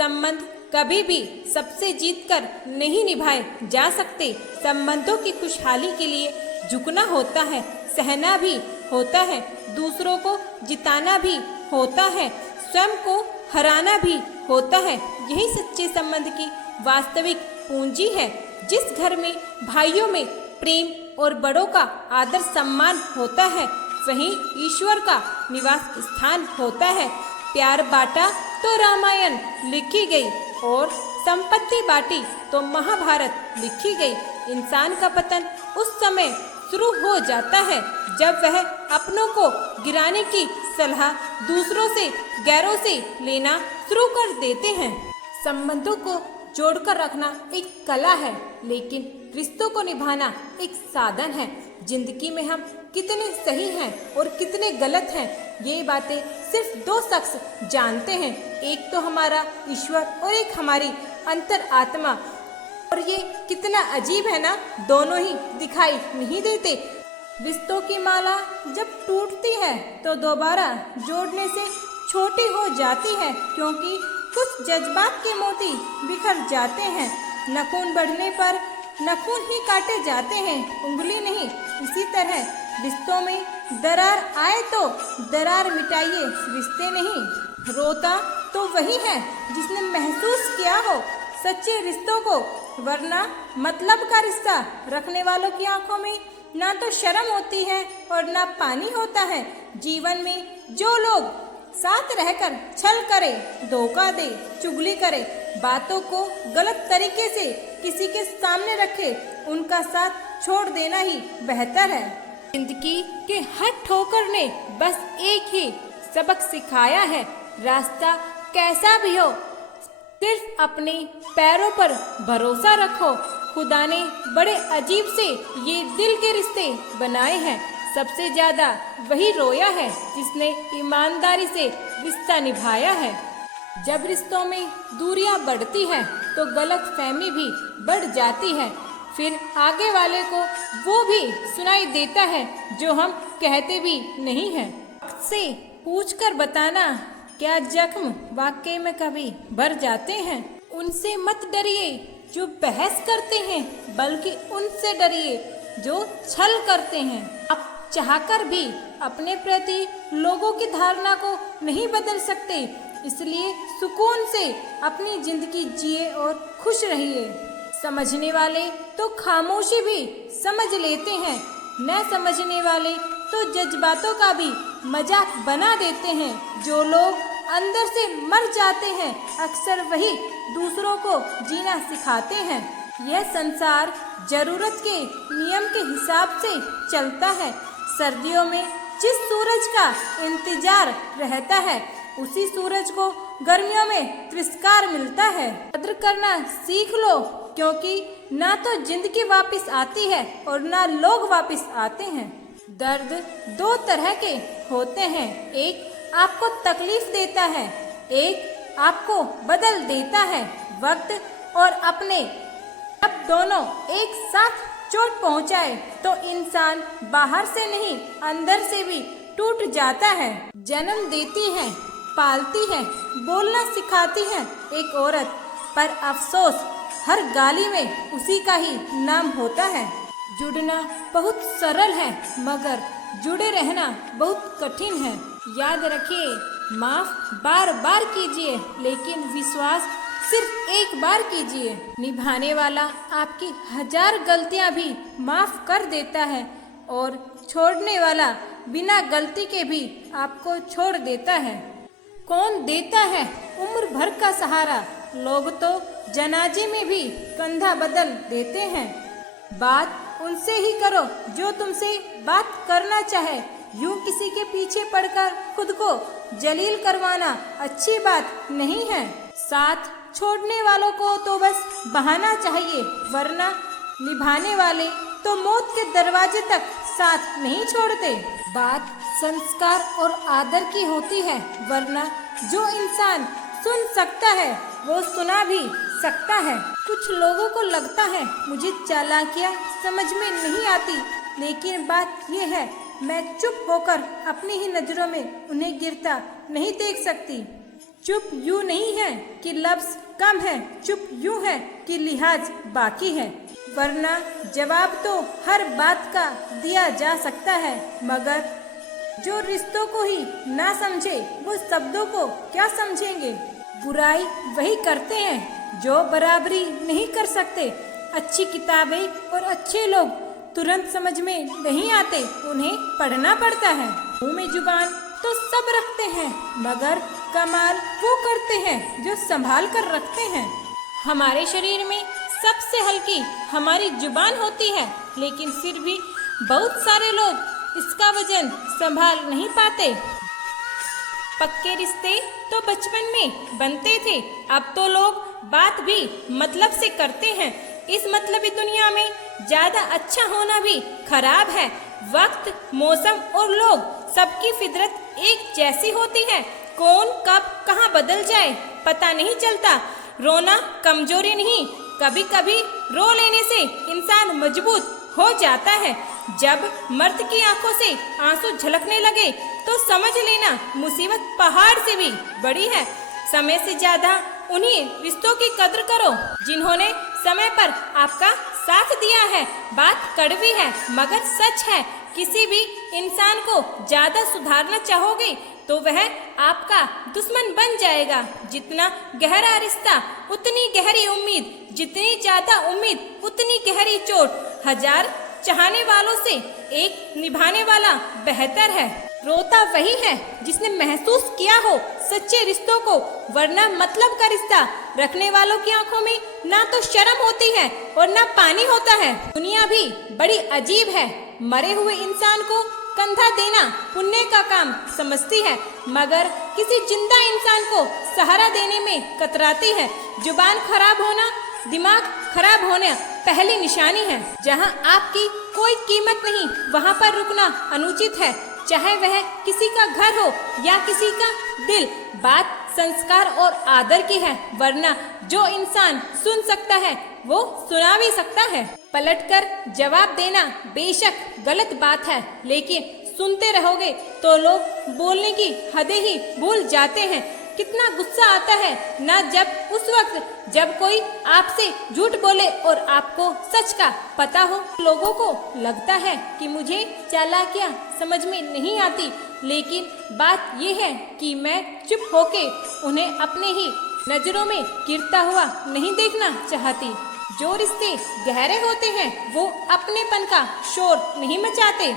संबंध कभी भी सबसे जीतकर नहीं निभाए जा सकते। संबंधों की खुशहाली के लिए झुकना होता है, सहना भी होता है, दूसरों को जिताना भी होता है, स्वयं को हराना भी होता है। यही सच्चे संबंध की वास्तविक पूंजी है। जिस घर में भाइयों में प्रेम और बड़ों का आदर सम्मान होता है, वहीं ईश्वर का निवास स्थान होता है। प्यार बांटा तो रामायण लिखी गई और संपत्ति बांटी तो महाभारत लिखी गई। इंसान का पतन उस समय शुरू हो जाता है जब वह अपनों को गिराने की सलाह दूसरों से, गैरों से लेना शुरू कर देते हैं। संबंधों को जोड़कर रखना एक कला है, लेकिन रिश्तों को निभाना एक साधन है। जिंदगी में हम कितने सही हैं और कितने गलत हैं, ये बातें सिर्फ दो शख्स जानते हैं। एक तो हमारा ईश्वर और एक हमारी अंतर आत्मा। और ये कितना अजीब है ना, दोनों ही दिखाई नहीं देते। रिश्तों की माला जब टूटती है तो दोबारा जोड़ने से छोटी हो जाती है, क्योंकि कुछ जज्बात के मोती बिखर जाते हैं। नाखून बढ़ने पर नाखून ही काटे जाते हैं, उंगली नहीं। इसी तरह रिश्तों में दरार आए तो दरार मिटाइए, रिश्ते नहीं। रोता तो वही है जिसने महसूस किया हो सच्चे रिश्तों को, वरना मतलब का रिश्ता रखने वालों की आंखों में ना तो शर्म होती है और ना पानी होता है। जीवन में जो लोग साथ रहकर छल करे, धोखा दे, चुगली करे, बातों को गलत तरीके से किसी के सामने रखे, उनका साथ छोड़ देना ही बेहतर है। जिंदगी के हर ठोकर ने बस एक ही सबक सिखाया है, रास्ता कैसा भी हो सिर्फ अपने पैरों पर भरोसा रखो। खुदा ने बड़े अजीब से ये दिल के रिश्ते बनाए हैं। सबसे ज्यादा वही रोया है जिसने ईमानदारी से रिश्ता निभाया है। जब रिश्तों में दूरियां बढ़ती है तो गलत फहमी भी बढ़ जाती है। फिर आगे वाले को वो भी सुनाई देता है जो हम कहते भी नहीं हैं। वक्त से पूछकर बताना क्या जख्म वाकई में कभी भर जाते हैं। उनसे मत डरिए जो बहस करते हैं, बल्कि उनसे डरिए जो छल करते हैं। आप चाहकर भी अपने प्रति लोगों की धारणा को नहीं बदल सकते, इसलिए सुकून से अपनी जिंदगी जिए और खुश रहिए। समझने वाले तो खामोशी भी समझ लेते हैं, न समझने वाले तो जज्बातों का भी मजाक बना देते हैं। जो लोग अंदर से मर जाते हैं, अक्सर वही दूसरों को जीना सिखाते हैं। यह संसार जरूरत के नियम के हिसाब से चलता है। सर्दियों में जिस सूरज का इंतजार रहता है, उसी सूरज को गर्मियों में तिरस्कार मिलता है। कद्र करना सीख लो, क्योंकि ना तो जिंदगी वापस आती है और ना लोग वापस आते हैं। दर्द दो तरह के होते हैं, एक आपको तकलीफ देता है, एक आपको बदल देता है। वक्त और अपने जब दोनों एक साथ चोट पहुंचाए तो इंसान बाहर से नहीं अंदर से भी टूट जाता है। जन्म देती है, पालती है, बोलना सिखाती है एक औरत, पर अफसोस हर गाली में उसी का ही नाम होता है। जुड़ना बहुत सरल है, मगर जुड़े रहना बहुत कठिन है। याद रखिए, माफ बार बार कीजिए, लेकिन विश्वास सिर्फ एक बार कीजिए। निभाने वाला आपकी 1000 गलतियां भी माफ कर देता है और छोड़ने वाला बिना गलती के भी आपको छोड़ देता है। कौन देता है उम्र भर का सहारा, लोग तो जनाजे में भी कंधा बदल देते हैं। बात उनसे ही करो जो तुमसे बात करना चाहे। यूं किसी के पीछे पड़कर खुद को जलील करवाना अच्छी बात नहीं है। साथ छोड़ने वालों को तो बस बहाना चाहिए, वरना निभाने वाले तो मौत के दरवाजे तक साथ नहीं छोड़ते। बात संस्कार और आदर की होती है, वरना जो इंसान सुन सकता है वो सुना भी सकता है। कुछ लोगों को लगता है मुझे चालाकियाँ समझ में नहीं आती, लेकिन बात यह है मैं चुप होकर अपनी ही नजरों में उन्हें गिरता नहीं देख सकती। चुप यूं नहीं है, कि लफ्ज कम है, चुप यूं है कि लिहाज बाकी है। वरना जवाब तो हर बात का दिया जा सकता है, मगर जो रिश्तों को ही ना समझे वो शब्दों को क्या समझेंगे। बुराई वही करते हैं जो बराबरी नहीं कर सकते। अच्छी किताबें और अच्छे लोग तुरंत समझ में नहीं आते, उन्हें पढ़ना पड़ता है। मुंह में जुबान तो सब रखते हैं, मगर कमाल वो करते हैं जो संभाल कर रखते हैं। हमारे शरीर में सबसे हल्की हमारी जुबान होती है, लेकिन फिर भी बहुत सारे लोग इसका वजन संभाल नहीं पाते। पक्के रिश्ते तो बचपन में बनते थे, अब तो लोग बात भी मतलब से करते हैं। इस मतलबी दुनिया में ज्यादा अच्छा होना भी खराब है। वक्त, मौसम और लोग, सबकी फितरत एक जैसी होती है। कौन कब कहाँ बदल जाए पता नहीं चलता। रोना कमजोरी नहीं, कभी कभी रो लेने से इंसान मजबूत हो जाता है। जब मर्द की आंखों से आंसू झलकने लगे तो समझ लेना मुसीबत पहाड़ से भी बड़ी है। समय से ज्यादा उन्हीं रिश्तों की कद्र करो जिन्होंने समय पर आपका साथ दिया है। बात कड़वी है मगर सच है। किसी भी इंसान को ज्यादा सुधारना चाहोगे तो वह आपका दुश्मन बन जाएगा। जितना गहरा रिश्ता उतनी गहरी उम्मीद, जितनी ज्यादा उम्मीद उतनी गहरी चोट। हजार चाहने वालों से एक निभाने वाला बेहतर है। रोता वही है जिसने महसूस किया हो सच्चे रिश्तों को, वरना मतलब का रिश्ता रखने वालों की आंखों में ना तो शर्म होती है और ना पानी होता है। दुनिया भी बड़ी अजीब है। मरे हुए इंसान को कंधा देना पुण्य का काम समझती है, मगर किसी जिंदा इंसान को सहारा देने में कतराती है। जुबान खराब होना दिमाग खराब होने पहली निशानी है। जहाँ आपकी कोई कीमत नहीं, वहाँ पर रुकना अनुचित है, चाहे वह किसी का घर हो या किसी का दिल। बात संस्कार और आदर की है, वरना जो इंसान सुन सकता है वो सुना भी सकता है। पलटकर जवाब देना बेशक गलत बात है, लेकिन सुनते रहोगे तो लोग बोलने की हदें ही भूल जाते हैं। कितना गुस्सा आता है ना जब उस वक्त जब कोई आपसे झूठ बोले और आपको सच का पता हो। लोगों को लगता है कि मुझे चालाकियां समझ में नहीं आती, लेकिन बात यह है कि मैं चुप होके उन्हें अपने ही नजरों में गिरता हुआ नहीं देखना चाहती। जो रिश्ते गहरे होते हैं वो अपनेपन का शोर नहीं मचाते।